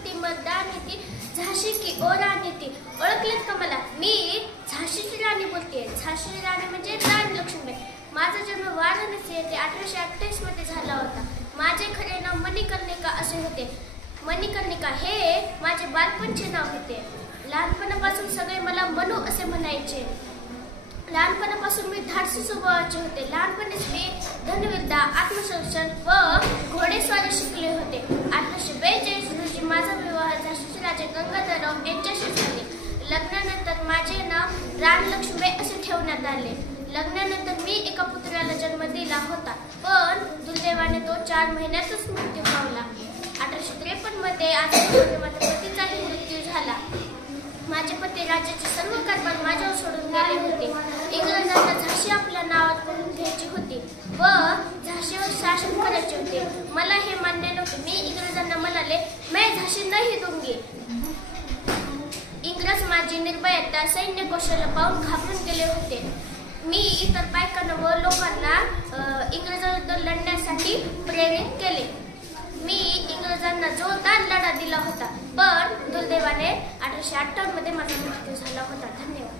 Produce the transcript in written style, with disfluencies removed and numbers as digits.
होती मर्दानी ती, झाशी की ओ राणी ती. ओळखलेत का मला? मी झाशीची राणी बोलतेय. झाशीची राणी म्हणजे राणी लक्ष्मीबाई. माझा जन्म वाराणसी येथे 1828 मध्ये झाला होता. माझे खरे नाव मणिकर्णिका असे होते. मणिकर्णिका हे माझे बालपणचे नाव होते. लहानपणापासून सगळे मला मनू असे म्हणायचे. लहानपणापासून मी धाडसी स्वभावाचे होते. लहानपणीच मी धनुर्विद्या, आत्मसंरक्षण व घोडेस्वारी शिकले होते. 1842 रोजी माझा विवाह झाशीचे राजे गंगाधरराव यांच्याशी झाले. लग्नानंतर माझे नाव राणी लक्ष्मीबाई असे ठेवण्यात आले. लग्नानंतर मी एका पुत्राला जन्म दिला होता, पण दुर्दैवाने तो 4 महिन्यातच मृत्यू पावला. 1853 मध्ये माझ्या पतीचाही मृत्यू झाला. माझे पती राज्याचे सर्व कारभार माझ्यावर सोडून गेले होते. इंग्रजांना झाशी आपल्या नावात करून घ्यायची होती व झाशीवर शासन करायचे होते. मला हे मान्य नव्हते. मी इंग्रजांना म्हणाले, मैं झाशी नाही दूंगी. इंग्रज माझी निर्भयता, सैन्य कौशल्य पाहून घाबरून गेले होते. मी इतर बायकांना व लोकांना इंग्रजांविरुद्ध लढण्यासाठी प्रेरित केले. मी इंग्रजांना जोरदार लढा दिला होता, पण दुर्दैवाने 1858 मध्ये माझा मृत्यू झाला होता. धन्यवाद.